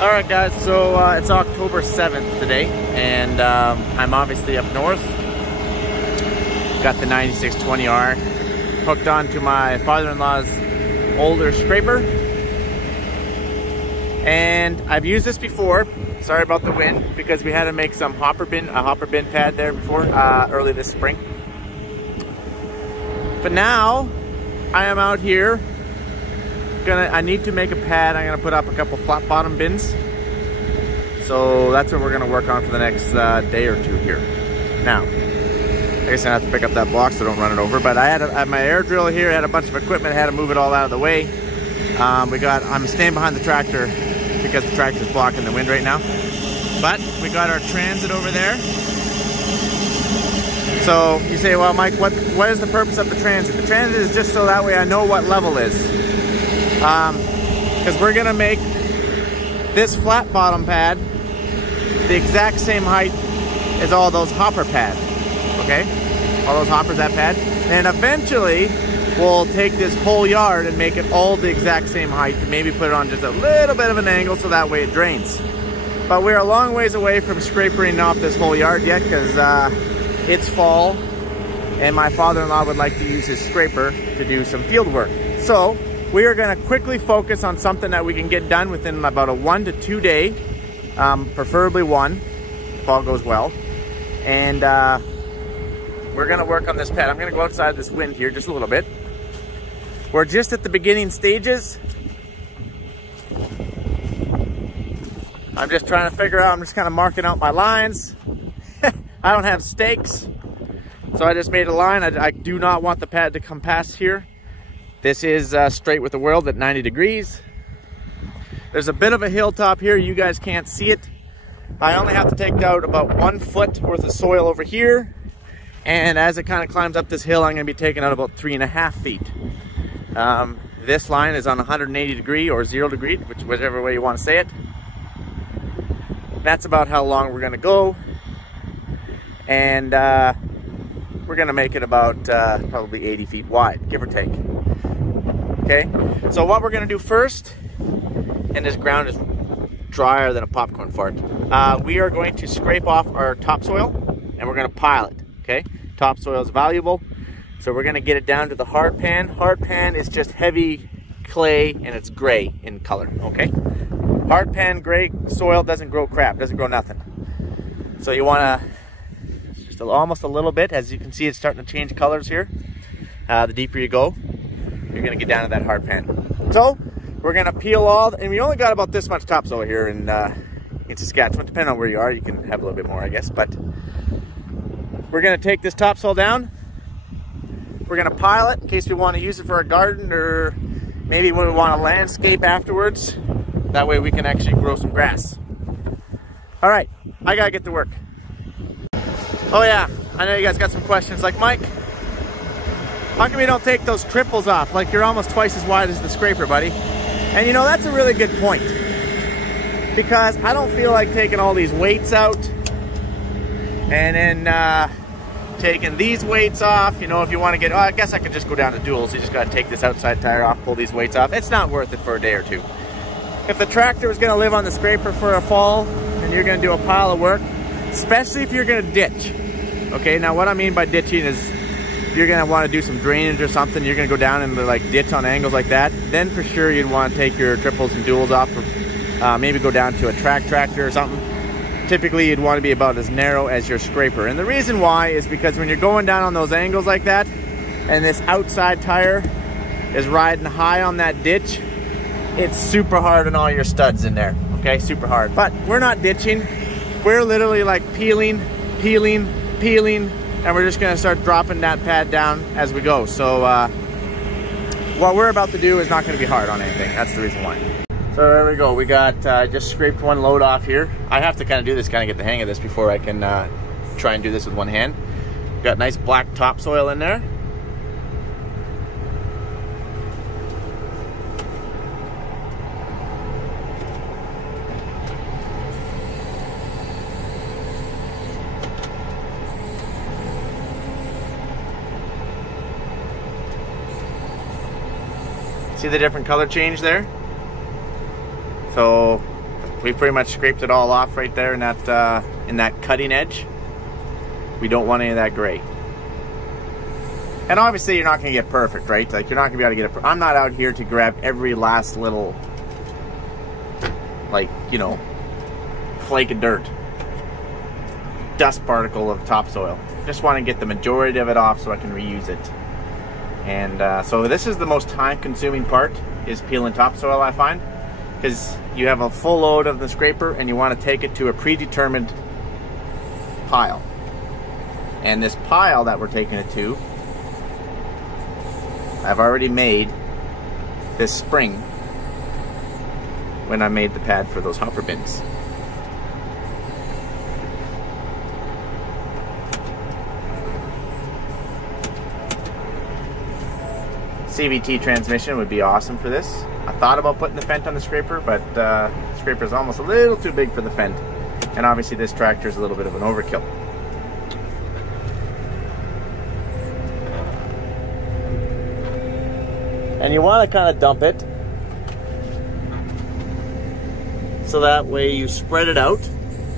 Alright guys, so it's October 7th today, and I'm obviously up north. Got the 9620R hooked onto my father-in-law's older scraper. And I've used this before, sorry about the wind, because we had to make some hopper bin pad there before, early this spring. But now, I am out here. I need to make a pad. I'm gonna put up a couple flat bottom bins. So that's what we're gonna work on for the next day or two here. Now, I guess I have to pick up that block so I don't run it over. But I had my air drill here. I had a bunch of equipment. I had to move it all out of the way. I'm staying behind the tractor because the tractor's blocking the wind right now. But we got our transit over there. So you say, well, Mike, what is the purpose of the transit? The transit is just so that way I know what level is. Because we're gonna make this flat bottom pad the exact same height as all those hopper pads, okay? All those hoppers, that pad. And eventually, we'll take this whole yard and make it all the exact same height, and maybe put it on just a little bit of an angle so that way it drains. But we're a long ways away from scrapering off this whole yard yet, because it's fall, and my father-in-law would like to use his scraper to do some field work. So, we are going to quickly focus on something that we can get done within about a 1 to 2 day, preferably one, if all goes well. And we're going to work on this pad. I'm going to go outside this wind here just a little bit. We're just at the beginning stages. I'm just trying to figure out, I'm just kind of marking out my lines. I don't have stakes, so I just made a line. I do not want the pad to come past here. This is straight with the world at 90 degrees. There's a bit of a hilltop here. You guys can't see it. I only have to take out about 1 foot worth of soil over here. And as it kind of climbs up this hill, I'm going to be taking out about 3.5 feet. This line is on 180 degree or 0 degree, whichever way you want to say it. That's about how long we're going to go. And we're going to make it about probably 80 feet wide, give or take. Okay, so what we're gonna do first, and this ground is drier than a popcorn fart, we are going to scrape off our topsoil and we're gonna pile it, okay? Topsoil is valuable, so we're gonna get it down to the hard pan. Hard pan is just heavy clay and it's gray in color, okay? Hard pan gray soil doesn't grow crap, doesn't grow nothing. So you wanna, just almost a little bit, as you can see it's starting to change colors here. The deeper you go, you're gonna get down to that hard pan. So we're gonna peel all, and we only got about this much topsoil here in Saskatchewan. Depending on where you are, you can have a little bit more, I guess. But we're gonna take this topsoil down. We're gonna pile it in case we want to use it for a garden, or maybe when we want to landscape afterwards. That way we can actually grow some grass. All right, I gotta get to work. Oh yeah, I know you guys got some questions like, Mike, how come you don't take those triples off? Like, you're almost twice as wide as the scraper, buddy. And you know, that's a really good point. Because I don't feel like taking all these weights out and then taking these weights off. You know, if you want to get, I guess I could just go down to duals. You just got to take this outside tire off, pull these weights off. It's not worth it for a day or two. If the tractor was going to live on the scraper for a fall and you're going to do a pile of work, especially if you're going to ditch. Okay, now what I mean by ditching is, if you're gonna want to do some drainage or something, you're gonna go down and like ditch on angles like that, then for sure you'd want to take your triples and duals off, or maybe go down to a tractor or something. Typically you'd want to be about as narrow as your scraper. And the reason why is because when you're going down on those angles like that, and this outside tire is riding high on that ditch, it's super hard on all your studs in there, okay? Super hard. But we're not ditching. We're literally like peeling, and we're just gonna start dropping that pad down as we go. So what we're about to do is not gonna be hard on anything. That's the reason why. So there we go. We got, just scraped one load off here. I have to kind of do this, kind of get the hang of this before I can try and do this with one hand. Got nice black topsoil in there. See the different color change there? So We pretty much scraped it all off right there in that cutting edge. We don't want any of that gray. And obviously you're not going to get perfect, right? Like, you're not going to be able to get it. I'm not out here to grab every last little, like, you know, flake of dirt, dust particle of topsoil. Just want to get the majority of it off so I can reuse it. And so this is the most time-consuming part, is peeling topsoil, I find, because you have a full load of the scraper and you want to take it to a predetermined pile. And this pile that we're taking it to, I've already made this spring when I made the pad for those hopper bins. CVT transmission would be awesome for this. I thought about putting the fent on the scraper, but the scraper is almost a little too big for the fent. And obviously this tractor is a little bit of an overkill. And you want to kind of dump it so that way you spread it out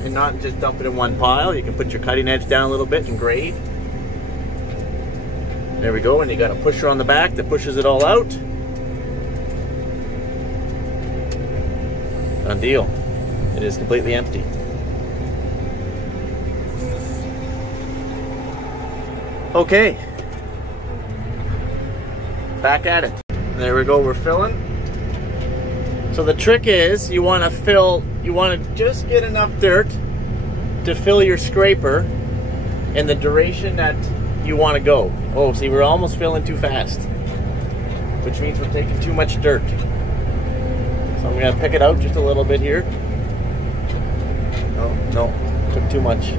and not just dump it in one pile. You can put your cutting edge down a little bit and grade. There we go, and you got a pusher on the back that pushes it all out. Done deal. It is completely empty. Okay. Back at it. There we go, we're filling. So the trick is you want to just get enough dirt to fill your scraper in the duration that you want to go. Oh, see, we're almost filling too fast, which means we're taking too much dirt. So I'm going to pick it out just a little bit here. No, took too much.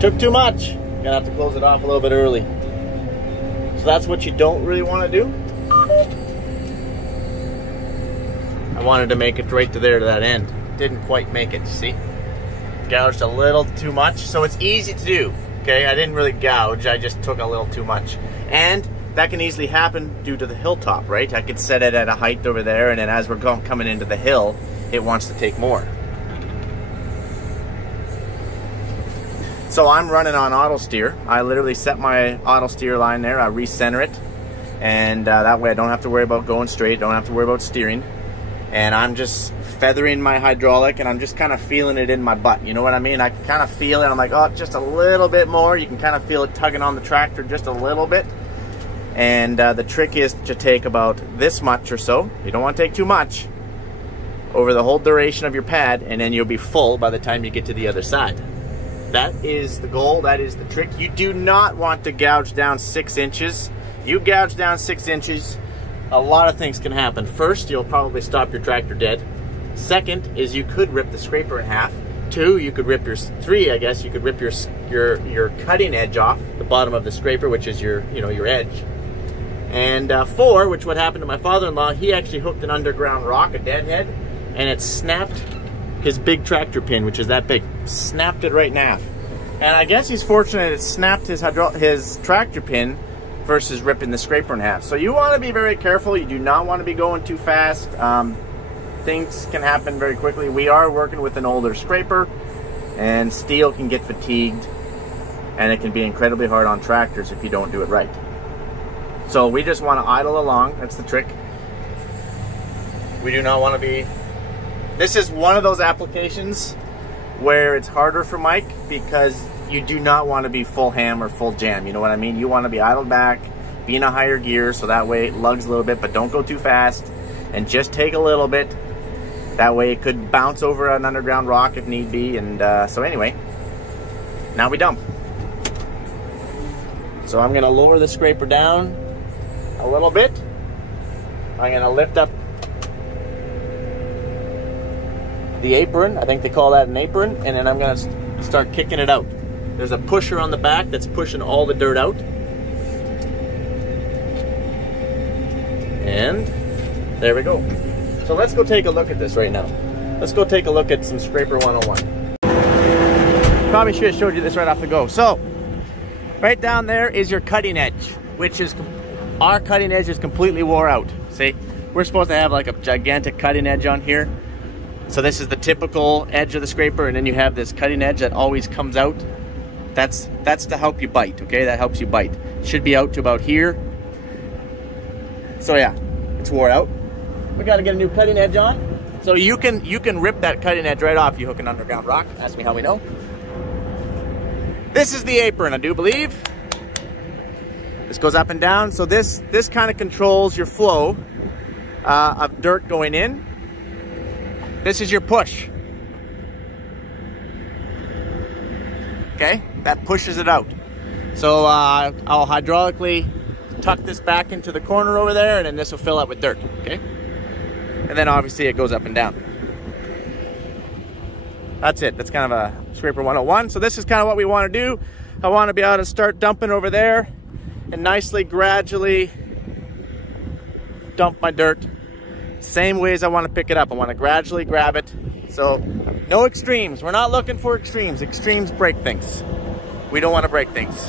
Took too much. Gonna have to close it off a little bit early. So that's what you don't really want to do. I wanted to make it right to there, to that end. Didn't quite make it, see? Gouged a little too much, so it's easy to do. Okay, I didn't really gouge, I just took a little too much. And that can easily happen due to the hilltop, right? I could set it at a height over there, and then as we're coming into the hill, it wants to take more. So I'm running on auto steer. I literally set my auto steer line there, I recenter it, and that way I don't have to worry about going straight, don't have to worry about steering. And I'm just feathering my hydraulic, and I'm just kind of feeling it in my butt. You know what I mean? I can kind of feel it. I'm like, oh, just a little bit more. You can kind of feel it tugging on the tractor just a little bit. And the trick is to take about this much or so. You don't want to take too much over the whole duration of your pad, and then you'll be full by the time you get to the other side. That is the goal. That is the trick. You do not want to gouge down 6 inches. You gouge down 6 inches, a lot of things can happen. First, you'll probably stop your tractor dead. Second is you could rip the scraper in half. 2, you could rip three, I guess, you could rip your cutting edge off the bottom of the scraper, which is your edge. And 4, which what happened to my father-in-law, he actually hooked an underground rock, a deadhead, and it snapped his big tractor pin, which is that big. Snapped it right in half. And I guess he's fortunate it snapped his tractor pin versus ripping the scraper in half. So you want to be very careful. You do not want to be going too fast. Things can happen very quickly. We are working with an older scraper, and steel can get fatigued, and it can be incredibly hard on tractors if you don't do it right. So we just want to idle along. That's the trick. We do not want to be... This is one of those applications where it's harder for Mike because you do not want to be full ham or full jam. You know what I mean? You want to be idled back, be in a higher gear, so that way it lugs a little bit, but don't go too fast, and just take a little bit. That way it could bounce over an underground rock if need be. And so anyway, now we dump. So I'm gonna lower the scraper down a little bit. I'm gonna lift up the apron. I think they call that an apron. And then I'm gonna start kicking it out. There's a pusher on the back that's pushing all the dirt out. And there we go. So let's go take a look at this right now. Let's go take a look at some Scraper 101. Probably should have showed you this right off the go. So, right down there is your cutting edge, which is, our cutting edge is completely wore out. See, we're supposed to have like a gigantic cutting edge on here. So this is the typical edge of the scraper, and then you have this cutting edge that always comes out. That's to help you bite, okay? That helps you bite. Should be out to about here. So yeah, it's wore out. We gotta get a new cutting edge on. So you can rip that cutting edge right off. You hook an underground rock. Ask me how we know. This is the apron, I do believe. This goes up and down. So this kind of controls your flow of dirt going in. This is your push. Okay, that pushes it out. So I'll hydraulically tuck this back into the corner over there, and then this will fill up with dirt, okay? And then obviously it goes up and down. That's it. That's kind of a Scraper 101. So this is kind of what we want to do. I want to be able to start dumping over there and nicely, gradually dump my dirt. Same way as I want to pick it up. I want to gradually grab it. So no extremes. We're not looking for extremes. Extremes break things. We don't want to break things.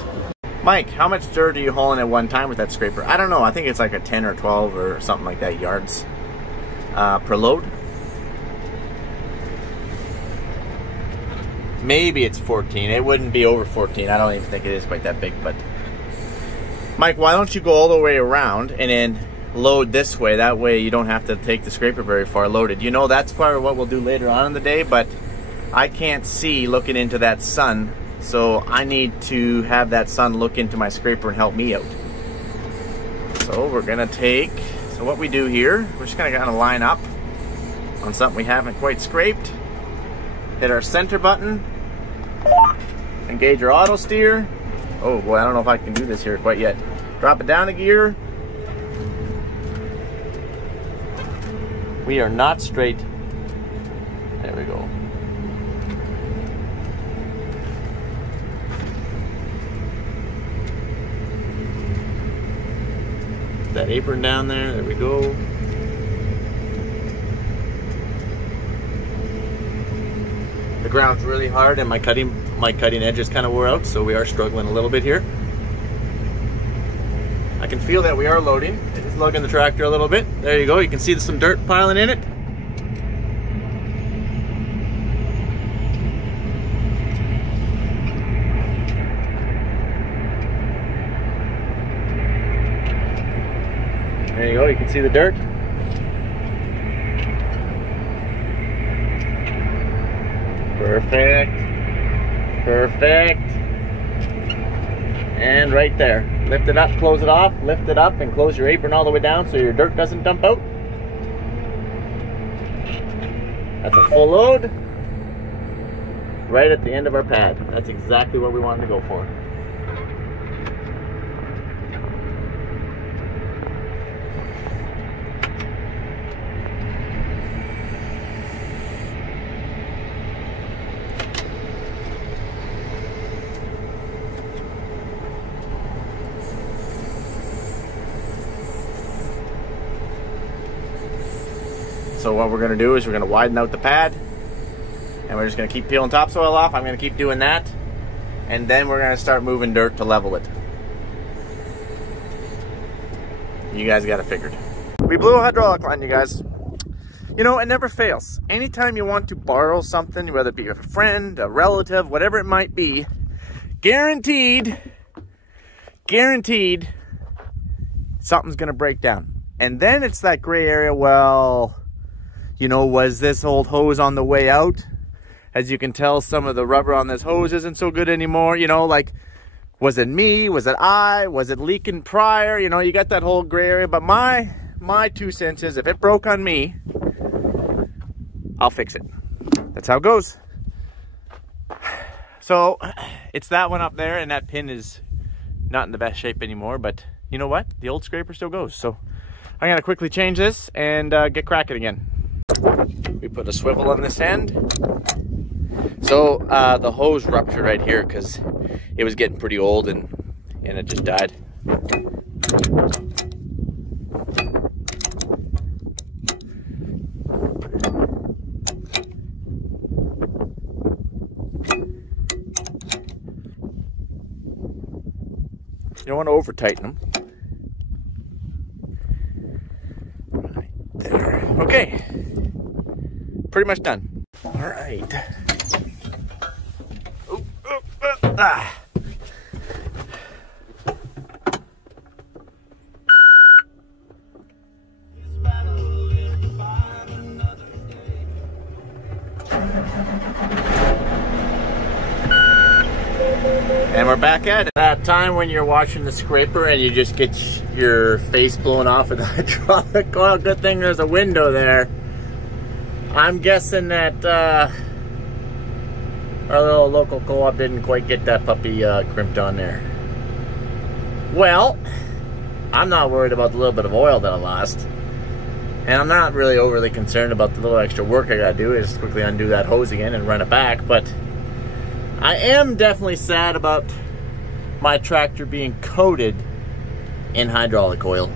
Mike, how much dirt are you hauling at one time with that scraper? I don't know. I think it's like a 10 or 12 or something like that yards per load. Maybe it's 14. It wouldn't be over 14. I don't even think it is quite that big. But Mike, why don't you go all the way around and then load this way? That way you don't have to take the scraper very far loaded. You know, that's part of what we'll do later on in the day, but I can't see looking into that sun, so I need to have that sun look into my scraper and help me out. So we're gonna take, so what we do here, we're just gonna kind of line up on something we haven't quite scraped. Hit our center button, engage your auto steer. Oh boy, I don't know if I can do this here quite yet. Drop it down a gear. We are not straight. There we go. That apron down there, there we go. The ground's really hard and my cutting edge is kind of wore out, so we are struggling a little bit here. I can feel that we are loading. It is lugging the tractor a little bit. There you go. You can see some dirt piling in it. There you go. You can see the dirt. Perfect. Perfect. And right there. Lift it up, close it off, lift it up, and close your apron all the way down so your dirt doesn't dump out. That's a full load. Right at the end of our pad. That's exactly what we wanted to go for. So what we're gonna do is we're gonna widen out the pad, and we're just gonna keep peeling topsoil off. I'm gonna keep doing that, and then we're gonna start moving dirt to level it. You guys got it figured. We blew a hydraulic line, you guys. You know, it never fails. Anytime you want to borrow something, whether it be a friend, a relative, whatever it might be, guaranteed, something's gonna break down. And then it's that gray area, well, you know, was this old hose on the way out? As you can tell, some of the rubber on this hose isn't so good anymore. You know, like, was it me? Was it I? Was it leaking prior? You know, you got that whole gray area. But my 2 cents is, if it broke on me, I'll fix it. That's how it goes. So it's that one up there, and that pin is not in the best shape anymore. But you know what? The old scraper still goes. So I'm gonna quickly change this and get cracking again. We put a swivel on this end. So the hose ruptured right here because it was getting pretty old and it just died. You don't want to over tighten them. Right there. Okay. pretty much done. All right. Ooh, ah. And we're back at it. That time when you're washing the scraper and you just get your face blown off with the hydraulic oil. Good thing there's a window there. I'm guessing that our little local co-op didn't quite get that puppy crimped on there. Well, I'm not worried about the little bit of oil that I lost. And I'm not really overly concerned about the little extra work I gotta do. I just quickly undo that hose again and run it back. But I am definitely sad about my tractor being coated in hydraulic oil.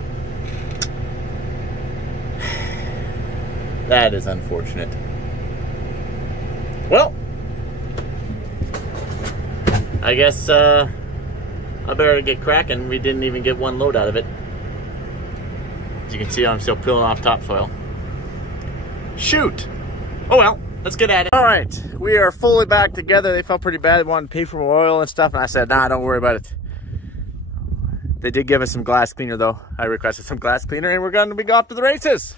That is unfortunate. Well, I guess I better get cracking. We didn't even get one load out of it. As you can see, I'm still peeling off topsoil. Shoot! Oh well. Let's get at it. All right, we are fully back together. They felt pretty bad. They wanted to pay for oil and stuff, and I said, nah, don't worry about it. They did give us some glass cleaner, though. I requested some glass cleaner, and we're going to be off to the races.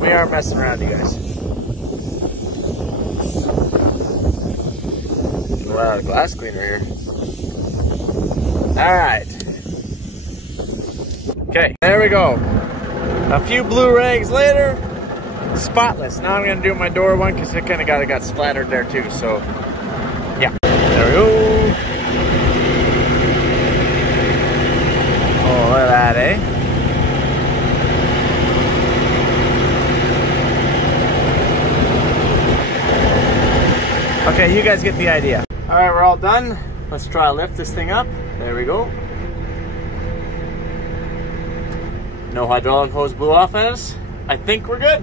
We aren't messing around, you guys. A lot of glass cleaner here. All right. Okay, there we go. A few blue rags later, spotless. Now I'm gonna do my door one because it kind of got splattered there too. So, yeah, there we go. Oh, look at that, eh? Okay, you guys get the idea. All right, we're all done. Let's try to lift this thing up. There we go. No hydraulic hose blew off at us. I think we're good.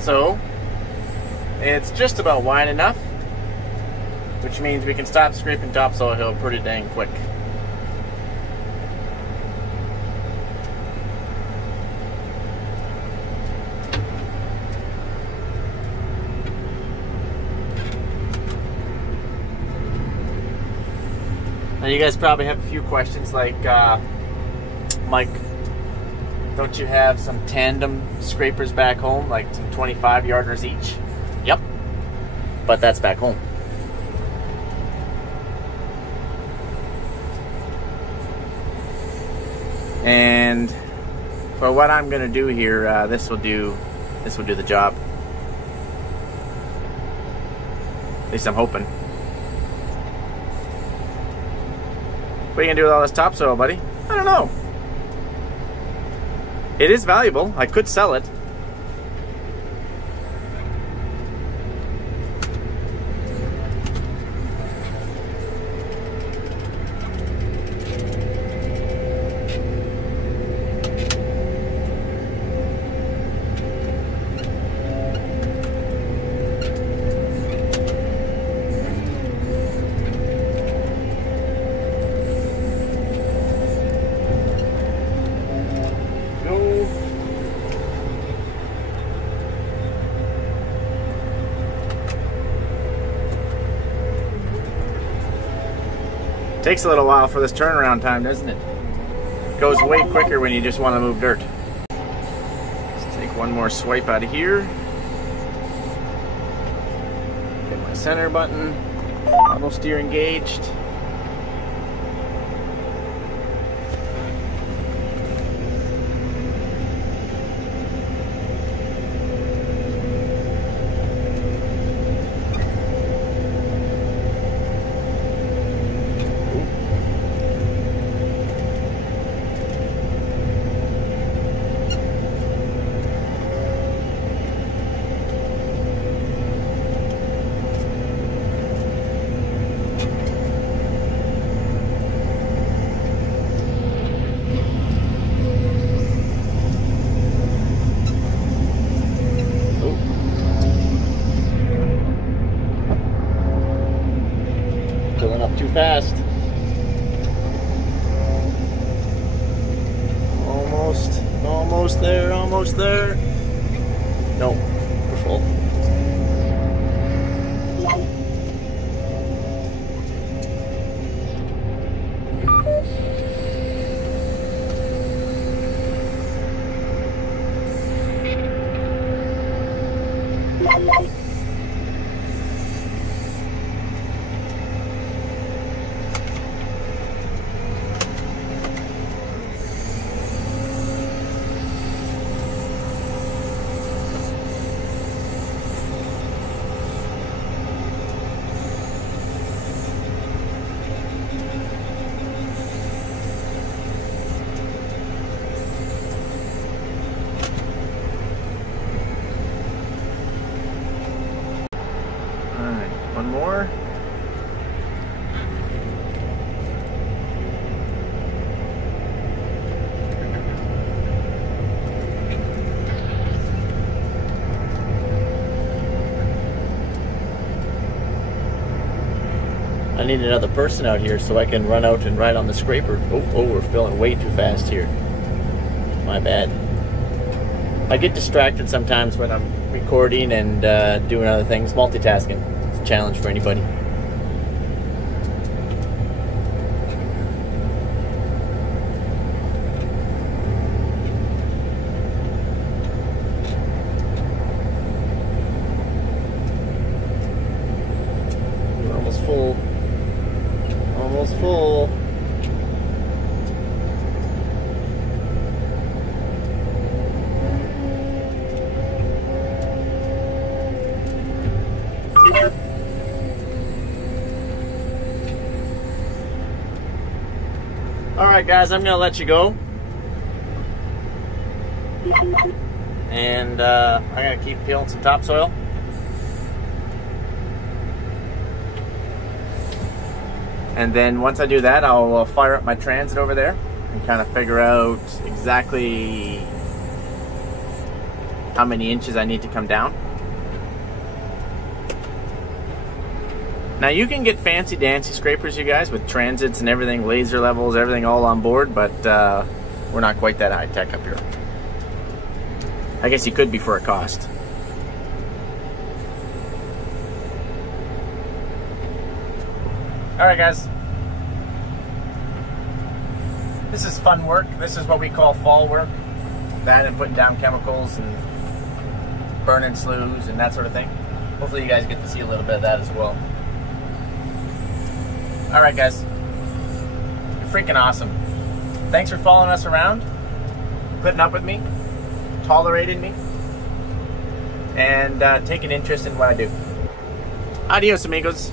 So, it's just about wide enough, which means we can stop scraping topsoil hill pretty dang quick. Now you guys probably have a few questions like, Mike, don't you have some tandem scrapers back home, like some 25-yarders each? Yep, but that's back home. And for what I'm gonna do here, this will do the job. At least I'm hoping. What are you gonna do with all this topsoil, buddy? I don't know. It is valuable. I could sell it. Takes a little while for this turnaround time, doesn't it? Goes way quicker when you just want to move dirt. Let's take one more swipe out of here. Get my center button. Auto steer engaged. Filling up too fast. Almost there, almost there. No, we're full. One more. I need another person out here so I can run out and ride on the scraper. Oh, we're filling way too fast here. My bad. I get distracted sometimes when I'm recording and doing other things. Multitasking. It's a challenge for anybody. We're almost full. Almost full. Alright guys, I'm gonna let you go. And I'm gonna keep peeling some topsoil. And then once I do that, I'll fire up my transit over there and kind of figure out exactly how many inches I need to come down. Now you can get fancy dancy scrapers, you guys, with transits and everything, laser levels, everything all on board, but we're not quite that high tech up here. I guess you could be for a cost. Alright guys, this is fun work. This is what we call fall work. That and putting down chemicals and burning sloughs and that sort of thing. Hopefully you guys get to see a little bit of that as well. Alright guys, you're freaking awesome. Thanks for following us around, putting up with me, tolerating me, and taking interest in what I do. Adios amigos.